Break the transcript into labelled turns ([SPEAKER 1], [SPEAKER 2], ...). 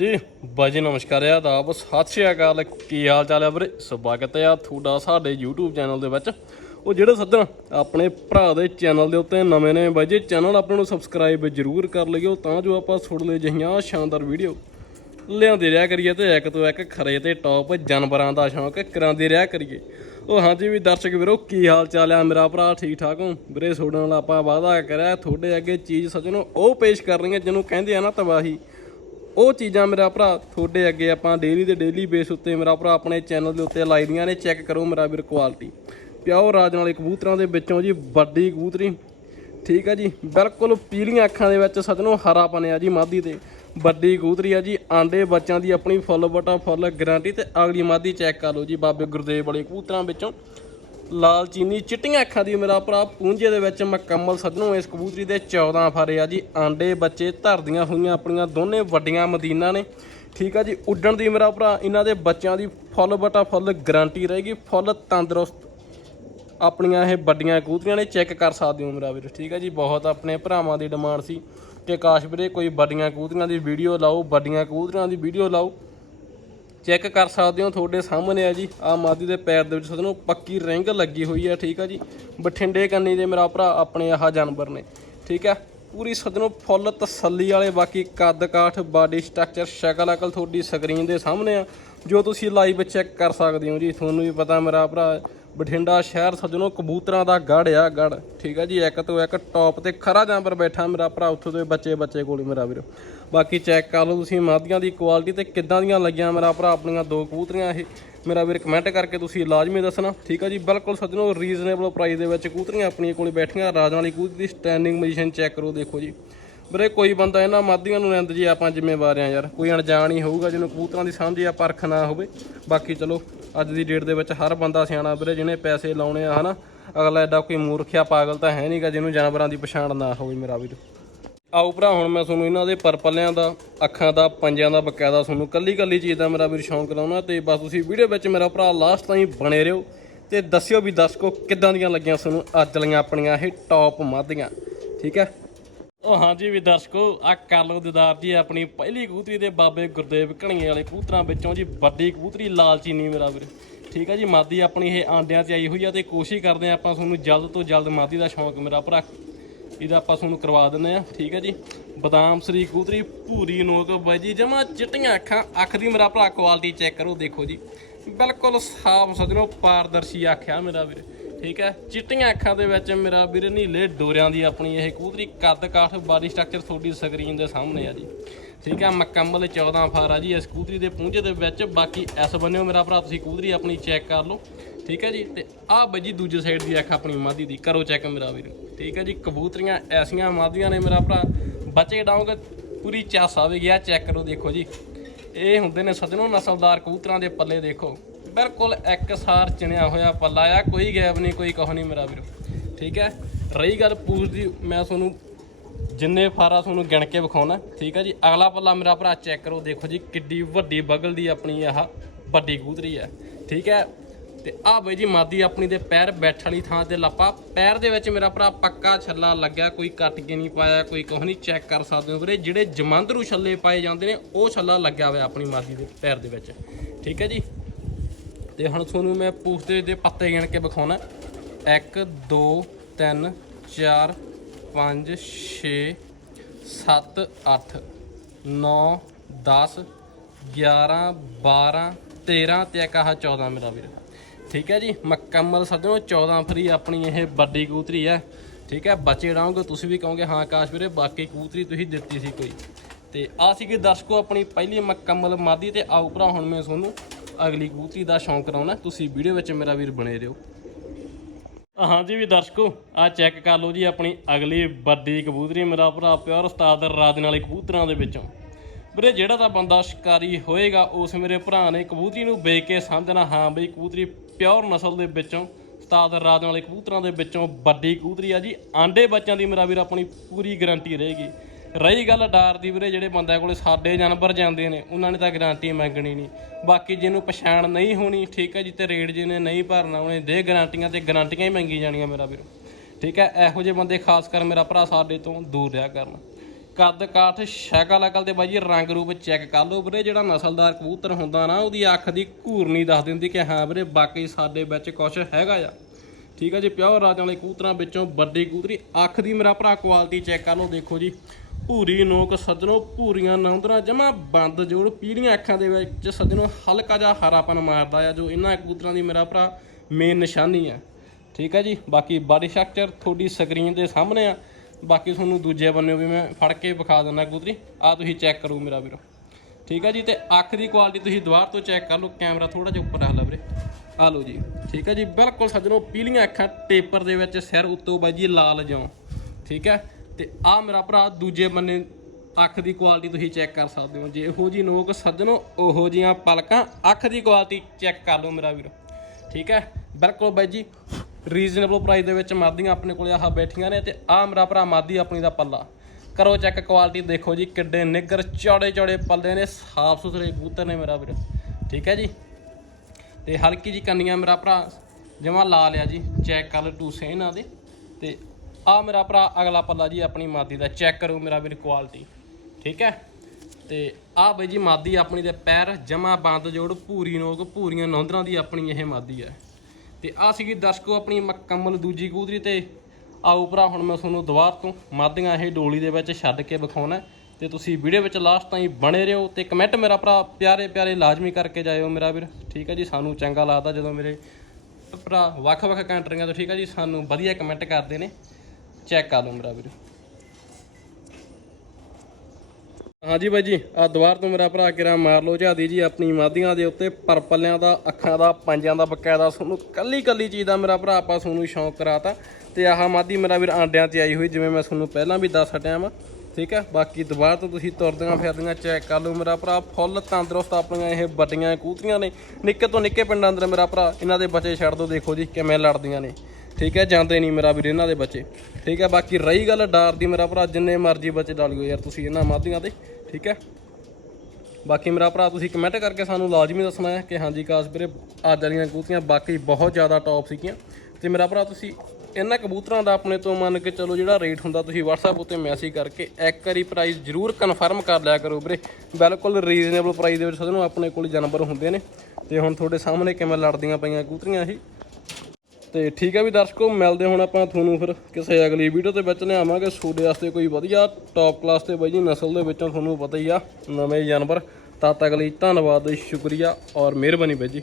[SPEAKER 1] ਜੀ, ਬਾਜੀ ਨਮਸਕਾਰ ਆ ਦਾ ਸਤਿ ਸ਼੍ਰੀ ਅਕਾਲ। ਕੀ ਹਾਲ ਚਾਲ ਹੈ ਵੀਰੇ? ਸਵਾਗਤ ਹੈ ਆ ਤੁਹਾਡਾ ਸਾਡੇ YouTube ਚੈਨਲ ਦੇ ਵਿੱਚ। ਉਹ ਜਿਹੜੇ ਸੱਜਣ ਆਪਣੇ ਭਰਾ ਦੇ ਚੈਨਲ ਦੇ ਉੱਤੇ ਨਵੇਂ ਨੇ ਬਾਈ ਜੀ ਚੈਨਲ ਆਪਣੇ ਨੂੰ ਸਬਸਕ੍ਰਾਈਬ ਜ਼ਰੂਰ ਕਰ ਲਿਓ, ਤਾਂ ਜੋ ਆਪਾਂ ਤੁਹਾਡੇ ਲਈ ਜਿਹੀਆਂ ਸ਼ਾਨਦਾਰ ਵੀਡੀਓ ਲਿਆਉਂਦੇ ਰਿਹਾ ਕਰੀਏ ਤੇ ਇੱਕ ਤੋਂ ਇੱਕ ਖਰੇ ਤੇ ਟੌਪ ਜਾਨਵਰਾਂ ਦਾ ਸ਼ੌਂਕ ਕਰਾਉਂਦੇ ਰਿਹਾ ਕਰੀਏ। ਉਹ ਹਾਂਜੀ ਵੀ ਦਰਸ਼ਕ ਵੀਰੋ, ਕੀ ਹਾਲ ਚਾਲ ਆ? ਮੇਰਾ ਭਰਾ ਠੀਕ ਠਾਕ ਹੋ? ਵੀਰੇ ਤੁਹਾਡੇ ਨਾਲ ਆਪਾਂ ਵਾਅਦਾ ਕਰਿਆ, ਤੁਹਾਡੇ ਅੱਗੇ ਚੀਜ਼ ਸੱਜਣੋ ਉਹ ਪੇਸ਼ ਕਰਨੀ ਹੈ ਜਿਹਨੂੰ ਕਹਿੰਦੇ ਆ ਨਾ ਤਬਾਹੀ। ਉਹ ਚੀਜ਼ਾਂ ਮੇਰਾ ਭਰਾ, ਤੁਹਾਡੇ ਅੱਗੇ ਆਪਾਂ ਡੇਲੀ ਦੇ ਡੇਲੀ ਬੇਸ ਉੱਤੇ ਮੇਰਾ ਭਰਾ ਆਪਣੇ ਚੈਨਲ ਦੇ ਉੱਤੇ ਲਾਈ ਦੀਆਂ ਨੇ ਚੈੱਕ ਕਰੋ ਮੇਰਾ ਵੀਰ ਕੁਆਲਿਟੀ ਪਿਓ ਰਾਜ ਵਾਲੇ ਕਬੂਤਰਾਂ ਦੇ ਵਿੱਚੋਂ ਜੀ, ਵੱਡੀ ਕਬੂਤਰੀ। ਠੀਕ ਆ ਜੀ, ਬਿਲਕੁਲ ਪੀਲੀਆਂ ਅੱਖਾਂ ਦੇ ਵਿੱਚ ਸੱਜਣੋ ਹਰਾ ਪਨਿਆ ਜੀ ਮਾਦੀ ਤੇ। ਵੱਡੀ ਕਬੂਤਰੀ ਆ ਜੀ, ਆਂਡੇ ਬੱਚਿਆਂ ਦੀ ਆਪਣੀ ਫੁੱਲ ਬਟਾ ਫੁੱਲ ਗਾਰੰਟੀ ਤੇ ਅਗਲੀ ਮਾਦੀ ਚੈੱਕ ਕਰ ਲਓ ਜੀ, ਬਾਬੇ ਗੁਰਦੇਵ ਵਾਲੇ ਕਬੂਤਰਾਂ ਵਿੱਚੋਂ। ਲਾਲ ਚੀਨੀ ਚਿੱਟੀਆਂ ਅੱਖਾਂ ਦੀ ਮੇਰਾ ਭਰਾ ਪੂੰਝੇ ਦੇ ਵਿੱਚ ਮੁਕੰਮਲ ਸੱਜਣੋ ਇਸ ਕਬੂਤਰੀ ਦੇ 14 ਫਰੇ ਆ ਜੀ। ਆਂਡੇ ਬੱਚੇ ਧਰਦੀਆਂ ਹੋਈਆਂ ਆਪਣੀਆਂ ਦੋਨੇ ਵੱਡੀਆਂ ਮਦੀਨਾ ਨੇ। ਠੀਕ ਆ ਜੀ, ਉੱਡਣ ਦੀ ਮੇਰਾ ਭਰਾ, ਇਹਨਾਂ ਦੇ ਬੱਚਿਆਂ ਦੀ ਫੁੱਲ ਬਟਾ ਫੁੱਲ ਗਾਰੰਟੀ ਰਹੇਗੀ, ਫੁੱਲ ਤੰਦਰੁਸਤ ਆਪਣੀਆਂ ਇਹ ਵੱਡੀਆਂ ਕਬੂਤਰੀਆਂ ਨੇ, ਚੈੱਕ ਕਰ ਸਕਦੇ ਹੋ ਮੇਰਾ ਵੀਰ। ਠੀਕ ਆ ਜੀ, ਬਹੁਤ ਆਪਣੇ ਭਰਾਵਾਂ ਦੀ ਡਿਮਾਂਡ ਸੀ ਕਿ ਕਾਸ਼ ਵੀਰੇ ਕੋਈ ਵੱਡੀਆਂ ਕਬੂਤਰੀਆਂ ਦੀ ਵੀਡੀਓ ਲਾਓ, ਵੱਡੀਆਂ ਕਬੂਤਰੀਆਂ ਦੀ ਵੀਡੀਓ ਲਾਓ। ਚੈੱਕ ਕਰ ਸਕਦੇ ਹੋ ਤੁਹਾਡੇ ਸਾਹਮਣੇ ਆ ਜੀ। ਆ ਮਾਦੀ ਦੇ ਪੈਰ ਦੇ ਵਿੱਚ ਤੁਹਾਨੂੰ ਪੱਕੀ ਰਿੰਗ ਲੱਗੀ ਹੋਈ ਹੈ ਠੀਕ ਆ ਜੀ। ਬਠਿੰਡੇ ਕੰਨੀ ਦੇ ਮੇਰਾ ਭਰਾ ਆਪਣੇ ਆਹ ਜਾਨਵਰ ਨੇ, ਠੀਕ ਹੈ ਪੂਰੀ ਸਦਨੋਂ ਫੁੱਲ ਤਸੱਲੀ ਵਾਲੇ, ਬਾਕੀ ਕੱਦ ਕਾਠ, ਬਾਡੀ ਸਟਰਕਚਰ, ਸ਼ਕਲ ਅਕਲ ਤੁਹਾਡੀ ਸਕਰੀਨ ਦੇ ਸਾਹਮਣੇ ਆ। ਜੋ ਤੁਸੀਂ ਲਾਈਵ ਚੈੱਕ ਕਰ ਸਕਦੇ ਹੋ ਜੀ, ਤੁਹਾਨੂੰ ਵੀ ਪਤਾ ਮੇਰਾ ਭਰਾ ਬਠਿੰਡਾ ਸ਼ਹਿਰ ਸੱਜਣੋ ਕਬੂਤਰਾਂ ਦਾ ਗੜ ਆ, ਗੜ। ਠੀਕ ਆ ਜੀ, ਇੱਕ ਤੋਂ ਇੱਕ ਟੌਪ ਤੇ ਖਰਾ ਜਾਨਵਰ ਬੈਠਾ ਮੇਰਾ ਭਰਾ, ਉੱਥੋਂ ਦੇ ਬੱਚੇ ਬੱਚੇ ਕੋਲ ਮੇਰਾ ਵੀਰ। ਬਾਕੀ ਚੈੱਕ ਕਰ ਲਓ ਤੁਸੀਂ ਮਾਦੀਆਂ ਦੀ ਕੁਆਲਿਟੀ ਤੇ ਕਿੱਦਾਂ ਦੀਆਂ ਲੱਗੀਆਂ ਮੇਰਾ ਭਰਾ, ਆਪਣੀਆਂ ਦੋ ਕਬੂਤਰੀਆਂ ਇਹ। ਮੇਰਾ ਵੀਰ ਕਮੈਂਟ ਕਰਕੇ ਤੁਸੀਂ ਲਾਜ਼ਮੀ ਦੱਸਣਾ। ਠੀਕ ਆ ਜੀ, ਬਿਲਕੁਲ ਸੱਜਣੋ ਰੀਜ਼ਨੇਬਲ ਪ੍ਰਾਈਸ ਦੇ ਵਿੱਚ ਕਬੂਤਰੀਆਂ ਆਪਣੀਆਂ ਕੋਲ ਬੈਠੀਆਂ। ਰਾਜਾਂ ਵਾਲੀ ਕਬੂਤਰੀ ਦੀ ਸਟੈਂਡਿੰਗ ਪੋਜੀਸ਼ਨ ਚੈੱਕ ਕਰੋ, ਦੇਖੋ ਜੀ। ਵੀਰੇ, ਕੋਈ ਬੰਦਾ ਇਹਨਾਂ ਮਾਧੀਆਂ ਨੂੰ ਨਿੰਦ ਜੀ ਆਪਾਂ ਜ਼ਿੰਮੇਵਾਰ ਆ ਯਾਰ। ਕੋਈ ਅਣਜਾਣ ਹੀ ਹੋਊਗਾ ਜਿਹਨੂੰ ਕਬੂਤਰਾਂ ਦੀ ਸਮਝ ਆ ਪਰਖ ਨਾ ਹੋਵੇ। ਬਾਕੀ ਚਲੋ, ਅੱਜ ਦੀ ਡੇਟ ਦੇ ਵਿੱਚ ਹਰ ਬੰਦਾ ਸਿਆਣਾ ਵੀਰੇ, ਜਿਹਨੇ ਪੈਸੇ ਲਾਉਣੇ ਆ, ਹਨਾ। ਅਗਲਾ ਐਡਾ ਕੋਈ ਮੂਰਖਿਆ ਪਾਗਲ ਤਾਂ ਹੈ ਨਹੀਂਗਾ ਜਿਹਨੂੰ ਜਾਨਵਰਾਂ ਦੀ ਪਛਾਣ ਨਾ ਹੋਵੇ ਮੇਰਾ ਵੀਰ। ਆਓ ਭਰਾ, ਹੁਣ ਮੈਂ ਤੁਹਾਨੂੰ ਇਹਨਾਂ ਦੇ ਪਰਪਲਿਆਂ ਦਾ, ਅੱਖਾਂ ਦਾ, ਪੰਜਿਆਂ ਦਾ ਬਕਾਇਦਾ ਤੁਹਾਨੂੰ ਕੱਲੀ ਕੱਲੀ ਚੀਜ਼ ਦਾ ਮੇਰਾ ਵੀਰ ਸ਼ੌਂਕ ਲਾਉਣਾ ਤੇ ਬਸ ਤੁਸੀਂ ਵੀਡੀਓ ਵਿੱਚ ਮੇਰਾ ਭਰਾ ਲਾਸਟ ਤਾਈਂ ਬਣੇ ਰਹੋ ਤੇ ਦੱਸਿਓ ਵੀ ਦੱਸ ਦਰਸ਼ਕੋ ਕਿੱਦਾਂ ਦੀਆਂ ਲੱਗੀਆਂ ਤੁਹਾਨੂੰ ਅੱਜ ਲੀਆਂ ਆਪਣੀਆਂ ਇਹ ਟੌਪ ਮਾਧੀਆਂ। ਠੀਕ ਹੈ? ਉਹ ਹਾਂਜੀ ਵੀ ਦਰਸ਼ਕੋ ਆ ਕਰ ਲਓ ਦਿਦਾਰ ਜੀ ਆਪਣੀ ਪਹਿਲੀ ਕਬੂਤਰੀ ਦੇ ਬਾਬੇ ਗੁਰਦੇਵ ਘਣੀਏ ਵਾਲੇ ਕਬੂਤਰਾਂ ਵਿੱਚੋਂ ਜੀ ਵੱਡੀ ਕਬੂਤਰੀ ਲਾਲਚੀਨੀ ਮੇਰਾ ਵੀਰ। ਠੀਕ ਹੈ ਜੀ, ਮਾਦੀ ਆਪਣੀ ਇਹ ਆਂਡਿਆਂ 'ਚ ਆਈ ਹੋਈ ਆ ਤੇ ਕੋਸ਼ਿਸ਼ ਕਰਦੇ ਆ ਆਪਾਂ ਤੁਹਾਨੂੰ ਜਲਦ ਤੋਂ ਜਲਦ ਮਾਦੀ ਦਾ ਸ਼ੌਂਕ ਮੇਰਾ ਭਰਾ ਇਹਦਾ ਆਪਾਂ ਤੁਹਾਨੂੰ ਕਰਵਾ ਦਿੰਦੇ ਆ। ਠੀਕ ਹੈ ਜੀ, ਬਦਾਮ ਸਰੀ ਕਬੂਤਰੀ, ਭੂਰੀ ਨੋਕ ਬਾਈ ਜੀ, ਜਮਾ ਚਿੱਟੀਆਂ ਅੱਖਾਂ, ਅੱਖ ਦੀ ਮੇਰਾ ਭਰਾ ਕੁਆਲਿਟੀ ਚੈੱਕ ਕਰੋ, ਦੇਖੋ ਜੀ। ਬਿਲਕੁਲ ਸਾਫ਼ ਸਜਣੋ ਪਾਰਦਰਸ਼ੀ ਆਖਿਆ ਮੇਰਾ ਵੀਰ। ਠੀਕ ਹੈ? ਚਿੱਟੀਆਂ ਅੱਖਾਂ ਦੇ ਵਿੱਚ ਮੇਰਾ ਵੀਰ ਨੀਲੇ ਡੋਰਿਆਂ ਦੀ ਆਪਣੀ ਇਹ ਕਬੂਤਰੀ ਕੱਦ ਕਾਠ ਬਾਡੀ ਸਟਰਕਚਰ ਤੁਹਾਡੀ ਸਕਰੀਨ ਦੇ ਸਾਹਮਣੇ ਆ ਜੀ। ਠੀਕ ਹੈ? ਮੁਕੰਮਲ 14 ਫਾਰ ਆ ਜੀ ਇਸ ਕਬੂਤਰੀ ਦੇ ਪੂੰਝੇ ਦੇ ਵਿੱਚ। ਬਾਕੀ ਇਸ ਬੰਨਿਓ ਮੇਰਾ ਭਰਾ, ਤੁਸੀਂ ਕਬੂਤਰੀ ਆਪਣੀ ਚੈੱਕ ਕਰ ਲਓ। ਠੀਕ ਹੈ ਜੀ? ਤੇ ਆਹ ਬਈ ਜੀ ਦੂਜੇ ਸਾਈਡ ਦੀ ਅੱਖ ਆਪਣੀ ਮਾਦੀ ਦੀ। ਕਰੋ ਚੈੱਕ ਮੇਰਾ ਵੀਰ। ਠੀਕ ਹੈ ਜੀ? ਕਬੂਤਰੀਆਂ ਐਸੀਆਂ ਮਾਦੀਆਂ ਨੇ ਮੇਰਾ ਭਰਾ। ਬੱਚੇ ਡਾਉਂਗੇ ਪੂਰੀ ਚਾਸ ਆਵੇਗੀ। ਆ ਚੈੱਕ ਕਰੋ ਦੇਖੋ ਜੀ। ਇਹ ਹੁੰਦੇ ਨੇ ਸੱਜਣੋ ਨਸਲਦਾਰ ਕਬੂਤਰਾਂ ਦੇ ਪੱਲੇ ਦੇਖੋ। ਬਿਲਕੁਲ ਇੱਕ ਸਾਰ ਚਿਣਿਆ ਹੋਇਆ ਪੱਲਾ ਆ, ਕੋਈ ਗੈਪ ਨਹੀਂ, ਕੋਈ ਕਹੋ ਨਹੀਂ ਮੇਰਾ ਵੀਰ। ਠੀਕ ਹੈ? ਰਹੀ ਗੱਲ ਪੂਛ ਦੀ, ਮੈਂ ਤੁਹਾਨੂੰ ਜਿੰਨੇ ਫਾਰਾ ਤੁਹਾਨੂੰ ਗਿਣ ਕੇ ਵਿਖਾਉਣਾ, ਠੀਕ ਹੈ ਜੀ? ਅਗਲਾ ਪੱਲਾ ਮੇਰਾ ਭਰਾ ਚੈੱਕ ਕਰੋ, ਦੇਖੋ ਜੀ, ਕਿੱਡੀ ਵੱਡੀ ਬਗਲ ਦੀ ਆਪਣੀ ਆਹ ਵੱਡੀ ਕਬੂਤਰੀ ਹੈ। ਠੀਕ ਹੈ? ਤੇ ਆ ਬਈ ਜੀ, ਮਾਦੀ ਆਪਣੀ ਦੇ ਪੈਰ ਬੈਠਣ ਵਾਲੀ ਥਾਂ ਤੇ ਲੱਪਾ। ਪੈਰ ਦੇ ਵਿੱਚ ਮੇਰਾ ਭਰਾ ਪੱਕਾ ਛੱਲਾ ਲੱਗਿਆ, ਕੋਈ ਕੱਟ ਕੇ ਨਹੀਂ ਪਾਇਆ, ਕੋਈ ਕੁਛ ਨਹੀਂ ਚੈੱਕ ਕਰ ਸਕਦੇ ਹੋ ਵੀਰੇ। ਜਿਹੜੇ ਜਮਾਂਦਰੂ ਛੱਲੇ ਪਾਏ ਜਾਂਦੇ ਨੇ, ਉਹ ਛੱਲਾ ਲੱਗਿਆ ਹੋਇਆ ਆਪਣੀ ਮਾਦੀ ਦੇ ਪੈਰ ਦੇ ਵਿੱਚ। ਠੀਕ ਹੈ ਜੀ? ਤੇ ਹੁਣ ਤੁਹਾਨੂੰ ਮੈਂ ਪੂਛਦੇ ਦੇ ਪੱਤੇ ਗਿਣ ਕੇ ਵਿਖਾਉਣਾ। 1 2 3 4 5 6 7 8 9 10 11 12 13 ਤੇ ਇੱਕ ਆਹ 14 ਮੇਰਾ ਵੀਰ। ਠੀਕ ਹੈ ਜੀ? ਮੁਕੰਮਲ ਸੱਜਣੋ 14 ਫਰੀ ਆਪਣੀ ਇਹ ਵੱਡੀ ਕੂਤਰੀ ਹੈ। ਠੀਕ ਹੈ? ਬੱਚੇ ਡਾਉਂਗੇ, ਤੁਸੀਂ ਵੀ ਕਹੋਗੇ, ਹਾਂ ਆਕਾਸ਼ ਵੀਰੇ, ਬਾਕੀ ਕੂਤਰੀ ਤੁਸੀਂ ਦਿੱਤੀ ਸੀ ਕੋਈ। ਤੇ ਆ ਸੀਗੇ ਦਰਸ਼ਕੋ ਆਪਣੀ ਪਹਿਲੀ ਮੁਕੰਮਲ ਮਾਦੀ ਤੇ ਆਓ ਭਰਾ, ਹੁਣ ਮੈਂ ਤੁਹਾਨੂੰ ਅਗਲੀ ਕਬੂਤਰੀ ਦਾ ਸ਼ੌਂਕ ਕਰਾਉਣਾ, ਤੁਸੀਂ ਵੀਡੀਓ ਵਿੱਚ ਮੇਰਾ ਵੀਰ ਬਣੇ ਰਹੋ। ਹਾਂਜੀ ਵੀ ਦਰਸ਼ਕੋ ਆ ਚੈੱਕ ਕਰ ਲਓ ਜੀ ਆਪਣੀ ਅਗਲੀ ਵੱਡੀ ਕਬੂਤਰੀ, ਮੇਰਾ ਭਰਾ ਪਿਓਰ ਉਸਤਾਦ ਰਾਜਨ ਵਾਲੇ ਕਬੂਤਰਾਂ ਦੇ ਵਿੱਚੋਂ। ਵੀਰੇ, ਜਿਹੜਾ ਤਾਂ ਬੰਦਾ ਸ਼ਿਕਾਰੀ ਹੋਏਗਾ, ਉਸ ਮੇਰੇ ਭਰਾ ਨੇ ਕਬੂਤਰੀ ਨੂੰ ਵੇਖ ਕੇ ਸਮਝਣਾ, ਹਾਂ ਬਈ ਕਬੂਤਰੀ ਪਿਓਰ ਨਸਲ ਦੇ ਵਿੱਚੋਂ, ਉਸਤਾਦ ਰਾਜਨ ਵਾਲੇ ਕਬੂਤਰਾਂ ਦੇ ਵਿੱਚੋਂ ਵੱਡੀ ਕਬੂਤਰੀ ਆ ਜੀ। ਆਂਡੇ ਬੱਚਿਆਂ ਦੀ ਮੇਰਾ ਵੀਰ ਆਪਣੀ ਪੂਰੀ ਗਾਰੰਟੀ ਰਹੇਗੀ। ਰਹੀ ਗੱਲ ਡਾਰ ਦੀ ਵੀਰੇ, ਜਿਹੜੇ ਬੰਦਿਆਂ ਕੋਲੇ ਸਾਡੇ ਜਾਨਵਰ ਜਾਂਦੇ ਨੇ, ਉਹਨਾਂ ਨੇ ਤਾਂ ਗਾਰੰਟੀ ਮੰਗਣੀ ਨਹੀਂ। ਬਾਕੀ ਜਿਹਨੂੰ ਪਛਾਣ ਨਹੀਂ ਹੋਣੀ, ਠੀਕ ਹੈ ਜੀ ਰੇਟ ਜਿਹਨੇ ਨਹੀਂ ਭਰਨਾ, ਉਹਨੇ ਦੇ ਗਾਰੰਟੀਆਂ ਤੇ ਗਾਰੰਟੀਆਂ ਹੀ ਮੰਗੀ ਜਾਣੀਆਂ ਮੇਰਾ ਵੀਰੋ। ਠੀਕ ਹੈ, ਇਹੋ ਜਿਹੇ ਬੰਦੇ ਖਾਸ ਕਰ ਮੇਰਾ ਭਰਾ ਸਾਡੇ ਤੋਂ ਦੂਰ ਰਿਹਾ ਕਰਨ। ਕੱਦ ਕਾਠ, ਸ਼ਕਲ ਅਕਲ ਤੇ ਬਾਈ ਜੀ, ਰੰਗ ਰੂਪ ਚੈੱਕ ਕਰ ਲਓ ਵੀਰੇ, ਜਿਹੜਾ ਨਸਲਦਾਰ ਕਬੂਤਰ ਹੁੰਦਾ ਨਾ, ਉਹਦੀ ਅੱਖ ਦੀ ਘੂਰਨੀ ਦੱਸ ਦਿੰਦੀ ਕਿ ਹਾਂ ਵੀਰੇ, ਬਾਕੀ ਸਾਡੇ ਵਿੱਚ ਕੁਝ ਹੈਗਾ ਆ। ਠੀਕ ਹੈ ਜੀ, ਪਿਓਰ ਰਾਜਾਂ ਵਾਲੇ ਕਬੂਤਰਾਂ ਵਿੱਚੋਂ ਵੱਡੀ ਕਬੂਤਰੀ, ਅੱਖ ਦੀ ਮੇਰਾ ਭਰਾ ਕੁਆਲਿਟੀ ਚੈੱਕ ਕਰ ਲਓ, ਦੇਖੋ ਜੀ। ਭੂਰੀ ਨੋਕ ਸੱਜਣੋ, ਭੂਰੀਆਂ ਨੌਂਦਰਾਂ, ਜਮਾ ਬੰਦ ਜੋੜ ਪੀੜੀਆਂ ਅੱਖਾਂ ਦੇ ਵਿੱਚ ਸੱਜਣੋ, ਹਲਕਾ ਜਿਹਾ ਹਰਾਪਨ ਮਾਰਦਾ ਆ, ਜੋ ਇਹਨਾਂ ਕਬੂਤਰਾਂ ਦੀ ਮੇਰਾ ਭਰਾ ਮੇਨ ਨਿਸ਼ਾਨੀ ਆ। ਠੀਕ ਹੈ ਜੀ, ਬਾਕੀ ਬਾਡੀ ਸਟਰਕਚਰ ਤੁਹਾਡੀ ਸਕਰੀਨ ਦੇ ਸਾਹਮਣੇ ਆ। ਬਾਕੀ ਤੁਹਾਨੂੰ ਦੂਜੇ ਬੰਨੇ ਵੀ ਮੈਂ ਫੜ ਕੇ ਵਿਖਾ ਦਿੰਦਾ ਕਬੂਤਰੀ। ਆ ਤੁਸੀਂ ਚੈੱਕ ਕਰੋ ਮੇਰਾ ਵੀਰੋ। ਠੀਕ ਹੈ ਜੀ, ਤੇ ਅੱਖ ਦੀ ਕੁਆਲਿਟੀ ਤੁਸੀਂ ਦੁਬਾਰ ਤੋਂ ਚੈੱਕ ਕਰ ਲਓ ਕੈਮਰਾ ਥੋੜਾ ਜਿਹਾ ਉੱਪਰ ਰੱਖ ਲਓ ਵੀਰੇ। ਆ ਲਓ ਜੀ, ਠੀਕ ਹੈ ਜੀ, ਬਿਲਕੁਲ ਸੱਜਣੋ, ਪੀਲੀਆਂ ਅੱਖਾਂ ਟੇਪਰ ਦੇ ਵਿੱਚ ਸਿਰ ਉੱਤੋਂ ਬਾਈ ਜੀ ਲਾਲ ਜਿਉਂ। ਠੀਕ ਹੈ ਤੇ ਆ ਮੇਰਾ ਭਰਾ ਦੂਜੇ ਬੰਨੇ ਅੱਖ ਦੀ ਕੁਆਲਿਟੀ ਤੁਸੀਂ ਚੈੱਕ ਕਰ ਸਕਦੇ ਹੋ। ਜੇ ਇਹੋ ਜੀ ਨੋਕ ਸੱਜਣੋ, ਉਹੋ ਜੀਆਂ ਪਲਕਾਂ ਅੱਖ ਦੀ ਕੁਆਲਿਟੀ ਚੈੱਕ ਕਰ ਲਓ ਮੇਰਾ ਵੀਰੋ। ਠੀਕ ਹੈ? ਬਿਲਕੁਲ ਬਾਈ ਜੀ ਰੀਜ਼ਨੇਬਲ ਪ੍ਰਾਈਸ ਦੇ ਵਿੱਚ ਮਾਦੀਆਂ ਆਪਣੇ ਕੋਲੇ ਆਹ ਬੈਠੀਆਂ ਨੇ ਤੇ ਆ ਮੇਰਾ ਭਰਾ ਮਾਦੀ ਆਪਣੀ ਦਾ ਪੱਲਾ। ਕਰੋ ਚੈੱਕ ਕੁਆਲਿਟੀ ਦੇਖੋ ਜੀ ਕਿੱਡੇ ਨਿੱਗਰ ਚੌੜੇ ਚੌੜੇ ਪੱਲੇ ਨੇ ਸਾਫ਼ ਸੁਥਰੇ ਕਬੂਤਰ ਨੇ ਮੇਰਾ ਵੀਰ। ਠੀਕ ਹੈ ਜੀ? ਤੇ ਹਲਕੀ ਜੀ ਕੰਨੀਆਂ ਮੇਰਾ ਭਰਾ, ਜਮਾ ਲਾ ਲਿਆ ਜੀ ਚੈੱਕ ਕਰ ਲਓ ਟੂਸੇ ਇਹਨਾਂ ਦੇ। ਤੇ ਆ ਮੇਰਾ ਭਰਾ, ਅਗਲਾ ਪੱਲਾ ਜੀ ਆਪਣੀ ਮਾਦੀ ਦਾ। ਚੈੱਕ ਕਰੋ ਮੇਰਾ ਵੀਰ ਕੁਆਲਿਟੀ ਠੀਕ ਹੈ? ਤੇ ਆ ਬਈ ਜੀ ਮਾਦੀ ਆਪਣੀ ਦੇ ਪੈਰ ਜਮਾ ਬੰਦ ਜੋੜ ਪੂਰੀ ਨੋਕ ਪੂਰੀਆਂ ਨੌਂਦਰਾਂ ਦੀ ਆਪਣੀ ਇਹ ਮਾਦੀ ਹੈ। ਤੇ ਆ ਸੀਗੀ ਦਰਸ਼ਕੋ ਆਪਣੀ ਮੁਕੰਮਲ ਦੂਜੀ ਕੂਦਰੀ ਤੇ। ਆਓ ਭਰਾ, ਹੁਣ ਮੈਂ ਤੁਹਾਨੂੰ ਦੁਬਾਰ ਤੋਂ ਮਾਦੀਆਂ ਇਹ ਡੋਲੀ ਦੇ ਵਿੱਚ ਛੱਡ ਕੇ ਵਿਖਾਉਣਾ ਤੇ ਤੁਸੀਂ ਵੀਡੀਓ ਵਿੱਚ ਲਾਸਟ ਤਾਈਂ ਬਣੇ ਰਹੋ ਤੇ ਕਮੈਂਟ ਮੇਰਾ ਭਰਾ ਪਿਆਰੇ ਪਿਆਰੇ ਲਾਜ਼ਮੀ ਕਰਕੇ ਜਾਇਓ ਮੇਰਾ ਵੀਰ। ਠੀਕ ਹੈ ਜੀ? ਸਾਨੂੰ ਚੰਗਾ ਲੱਗਦਾ ਜਦੋਂ ਮੇਰੇ ਭਰਾ ਵੱਖ-ਵੱਖ ਕੰਟਰੀਆਂ ਤੋਂ, ਠੀਕ ਹੈ ਜੀ? ਸਾਨੂੰ ਵਧੀਆ ਕਮੈਂਟ ਕਰਦੇ ਨੇ। ਚੈੱਕ ਕਰ ਲਓ ਮੇਰਾ ਵੀਰ। ਹਾਂਜੀ ਬਾਈ ਜੀ ਆ ਦੁਬਾਰ ਤੋਂ ਮੇਰਾ ਭਰਾ ਕਿਰਾ ਮਾਰ ਲਓ ਝਾਦੀ ਜੀ ਆਪਣੀ ਮਾਦੀਆਂ ਦੇ ਉੱਤੇ ਪਰਪਲਿਆਂ ਦਾ, ਅੱਖਾਂ ਦਾ, ਪੰਜਾਂ ਦਾ, ਬਕਾਇਦਾ ਤੁਹਾਨੂੰ ਕੱਲੀ ਕੱਲੀ ਚੀਜ਼ ਦਾ ਮੇਰਾ ਭਰਾ ਆਪਾਂ ਤੁਹਾਨੂੰ ਸ਼ੌਂਕ ਕਰਾਤਾ। ਤੇ ਆਹ ਮਾਦੀ ਮੇਰਾ ਵੀਰ ਆਂਡਿਆਂ 'ਚ ਆਈ ਹੋਈ, ਜਿਵੇਂ ਮੈਂ ਤੁਹਾਨੂੰ ਪਹਿਲਾਂ ਵੀ ਦੱਸ ਹਟਿਆ ਵਾਂ, ਠੀਕ ਹੈ? ਬਾਕੀ ਦੁਬਾਰਾ ਤੋਂ ਤੁਸੀਂ ਤੁਰਦੀਆਂ ਫਿਰਦੀਆਂ ਚੈੱਕ ਕਰ ਲਓ ਮੇਰਾ ਭਰਾ, ਫੁੱਲ ਤੰਦਰੁਸਤ ਆਪਣੀਆਂ ਇਹ ਵੱਡੀਆਂ ਕੂਤਰੀਆਂ ਨੇ। ਨਿੱਕੇ ਤੋਂ ਨਿੱਕੇ ਪਿੰਡਾਂ ਅੰਦਰ ਮੇਰਾ ਭਰਾ, ਇਹਨਾਂ ਦੇ ਬੱਚੇ ਛੱਡ ਦੋ, ਦੇਖੋ ਜੀ ਕਿਵੇਂ ਲੜਦੀਆਂ ਨੇ। ਠੀਕ ਹੈ, ਜਾਂਦੇ ਨਹੀਂ ਮੇਰਾ ਵੀਰ ਇਹਨਾਂ ਦੇ ਬੱਚੇ। ਠੀਕ ਹੈ, ਬਾਕੀ ਰਹੀ ਗੱਲ ਡਾਰ ਦੀ ਮੇਰਾ ਭਰਾ, ਜਿੰਨੇ ਮਰਜ਼ੀ ਬੱਚੇ ਡਾਲ ਲਿਓ ਯਾਰ, ਤੁਸੀਂ ਇਹਨਾਂ ਮਾਧੀਆਂ ਤੇ, ਠੀਕ ਹੈ। ਬਾਕੀ ਮੇਰਾ ਭਰਾ, ਤੁਸੀਂ ਕਮੈਂਟ ਕਰਕੇ ਸਾਨੂੰ ਲਾਜ਼ਮੀ ਦੱਸਣਾ ਹੈ ਕਿ ਹਾਂਜੀ ਕਾਸ ਵੀਰੇ, ਅੱਜ ਵਾਲੀਆਂ ਕਬੂਤਰੀਆਂ ਬਾਕੀ ਬਹੁਤ ਜ਼ਿਆਦਾ ਟੌਪ ਸੀਗੀਆਂ। ਤੇ ਮੇਰਾ ਭਰਾ, ਤੁਸੀਂ ਇਹਨਾਂ ਕਬੂਤਰਾਂ ਦਾ ਆਪਣੇ ਤੋਂ ਮੰਨ ਕੇ ਚਲੋ ਜਿਹੜਾ ਰੇਟ ਹੁੰਦਾ, ਤੁਸੀਂ WhatsApp ਉੱਤੇ ਮੈਸੇਜ ਕਰਕੇ ਇੱਕ ਵਾਰੀ ਪ੍ਰਾਈਸ ਜ਼ਰੂਰ ਕਨਫਰਮ ਕਰ ਲਿਆ ਕਰੋ ਵੀਰੇ। ਬਿਲਕੁਲ ਰੀਜ਼ਨੇਬਲ ਪ੍ਰਾਈਸ ਦੇ ਵਿੱਚ ਸਾਨੂੰ ਆਪਣੇ ਕੋਲ ਜਾਨਵਰ ਹੁੰਦੇ ਨੇ। ਤੇ ਹੁਣ ਤੁਹਾਡੇ ਸਾਹਮਣੇ ਕਿਵੇਂ ਲੜਦੀਆਂ ਪਈਆਂ ਕਬੂਤਰੀਆਂ ਇਹ ਤੇ ਠੀਕ ਹੈ ਵੀ ਦਰਸ਼ਕੋ, ਮਿਲਦੇ ਹੁਣ ਆਪਾਂ ਤੁਹਾਨੂੰ ਫਿਰ ਕਿਸੇ ਅਗਲੀ ਵੀਡੀਓ ਦੇ ਵਿੱਚ ਲਿਆਵਾਂਗੇ। ਸੂਡੇ ਵਾਸਤੇ ਕੋਈ ਵਧੀਆ ਟੌਪ ਕਲਾਸ ਤੇ ਬਾਈ ਜੀ, ਨਸਲ ਦੇ ਵਿੱਚੋਂ ਤੁਹਾਨੂੰ ਪਤਾ ਹੀ ਆ, ਨਵੇਂ ਜਾਨਵਰ। ਤਦ ਤੱਕ ਲਈ ਧੰਨਵਾਦ, ਸ਼ੁਕਰੀਆ ਔਰ ਮਿਹਰਬਾਨੀ ਬਾਈ ਜੀ।